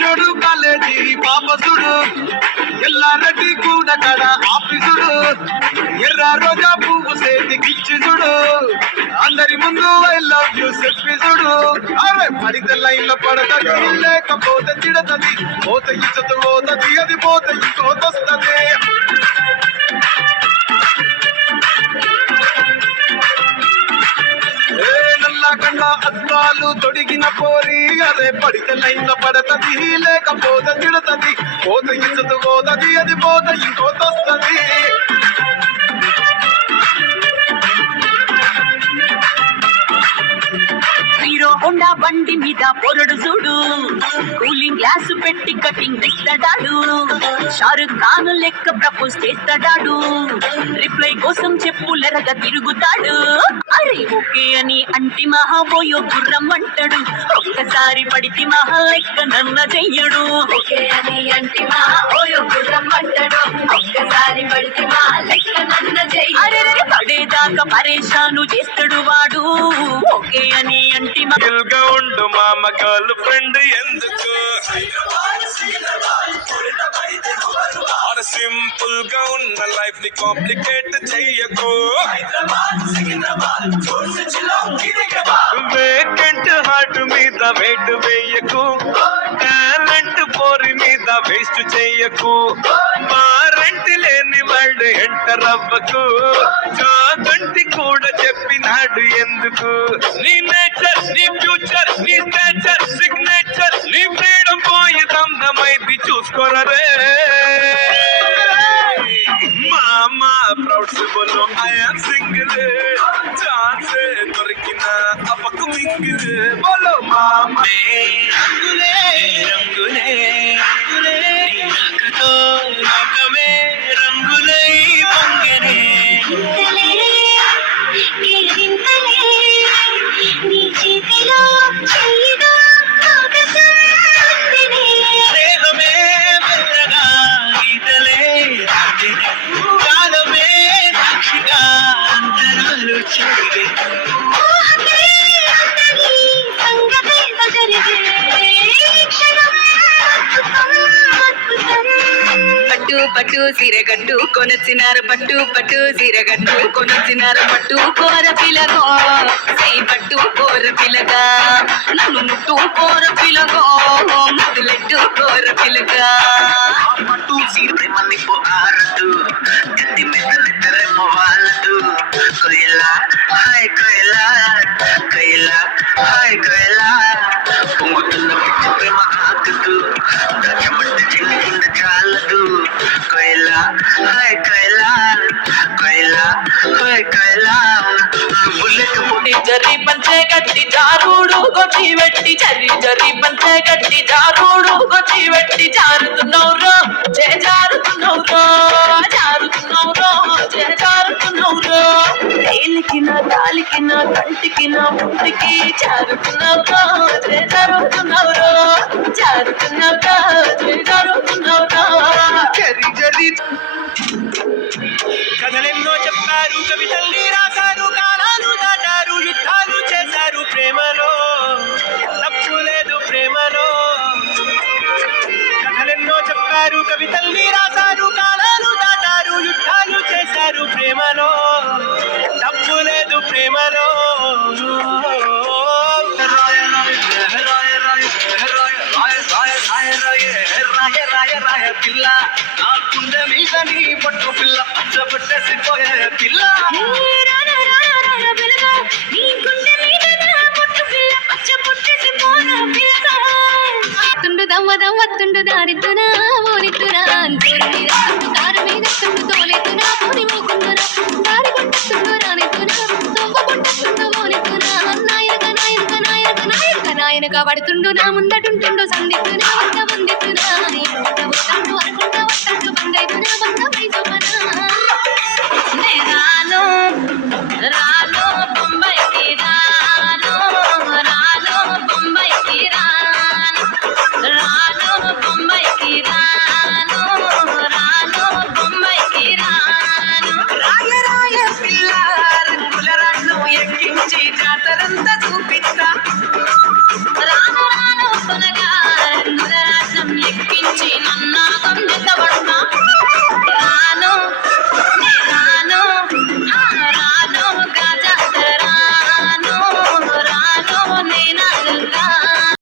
చూడు కాలేజీ పాప చూడు ఎల్లారెడ్డి కూడా కడ ఆఫీసుడు ఎర్ర రోజా పువ్వు సేతికిచ్చి చూడు అందరి ముందు ఐ లవ్ యూ చెప్పి చూడు అరే పడితే లైన్ లో పడతది లేకపోతే తిడతది పోత ఇచ్చత పోతది అది పోత ఇంకోతొస్తది నల్లగండ అద్దాలు తొడిగిన పోరి అదే పడితే లైన్ లో పడతది లేకపోతే తిడతది పోత ఇచ్చత పోతది అది పోత ఇంకోతొస్తది హీరో హోండా బండి మీద పొరడు చూడు కూలింగ్ గ్లాస్ పెట్టి కటింగ్ ఇస్తాడాడు షారుఖ్ ఖాన్ లెక్క ప్రపోజ్ చేస్తాడాడు రిప్లై కోసం చెప్పులెరగా తిరుగుతాడు అరే ఓకే అని అంటి మహాబోయో గుర్రం అంటాడు ఒక్కసారి పడితే మహా లెక్క నన్న చెయ్యడు ఓకే అని అంటి మహాబోయో గుర్రం అంటాడు ఒక్కసారి పడితే మహా లెక్క నన్న చెయ్యి అరే పడేదాకా పరేషాను చేస్తాడు వాడు ఓకే అని అంటి ఉండు మామ గర్ల్ ఫ్రెండ్ ఎందుకు సింపుల్ గా ఉన్న లైఫ్ ని కాంప్లికేట్ చెయ్యకు వేకెంట్ హార్ట్ మీద వెయిట్ వేయకు టాలెంట్ పోరి మీద వేస్ట్ చెయ్యకు వారెంట్ లేని వాళ్ళు ఎంటర్ అవ్వకు చాగంటి కూడా చెప్పినాడు ఎందుకు నీ నేచర్ నీ ఫ్యూచర్ నీ స్టేచర్ సిగ్నేచర్ నీ ఫ్రీడమ్ పోయి దమ్దమైంది చూసుకోరరే మామా ప్రౌడ్ సిబుల్ ఐఎమ్ సింగిల్ ఛాన్స్ దొరికిన అప్పకు మింగిల్ బోలో మామా రంగులే రంగులే నాకతో లోకమే రంగులై పొంగనే పట్టు సీరగట్టు కొనొచ్చినారు పట్టు సీరగట్టు కొనొచ్చినారు పట్టు కోర పిలగో సై పట్టు కోర పిలగా నన్ను ముట్టు కోర పిలగో ముద్దులెట్టు కోర పిలగా పట్టు సీరే మన్నిపో ఆరదు ఎత్తి మీద నిద్రేమో వాళ్ళదు కొయిలా హాయ్ కొయిలా కొయిలా హాయ్ కొయిలా పొంగుతున్న పిచ్చి ప్రేమ ఆకదు దాచమంటే చెల్లికుండా చాలదు కొయిలా హాయ్ కొయిలా కొయిలా హాయ్ కొయిలా నువ్వు లేకపోతే జరి పంచే గట్టి జారుడు కొట్టి వెట్టి జరి పంచే గట్టి జారుడు కొట్టి వెట్టి జారుతున్నౌరో జారుతున్నౌరో జారుతున్నౌరో ఏలికిన తాలికిన కంటికిన ముంటికి జారుతున్నౌరో జారుతున్నౌరో జరి కథలెన్నో చెప్పారు కవితల్ని రాశారు కాలాలు దాటారు యుద్ధాలు చేశారు ప్రేమలో తప్పు లేదు ప్రేమలో కథలెన్నో చెప్పారు కవితల్ని రాశారు కాలాలు దాటారు యుద్ధాలు చేశారు ప్రేమలో తప్పు లేదు ప్రేమలో రాయ పిల్ల నా గుండె మీద నీ పట్టు పిల్ల పచ్చబట్టేసిపోయే పిల్ల దమ్మ దారితునా ఓరితునా దారి మీద తోలేతునా పోని మోకుంటునా దారి కొట్టుతుండు రానితునా తొంగ కొట్టుతుండు ఓనితునా నాయనక పడుతుండు నా ముందటుంటుండు సందితునా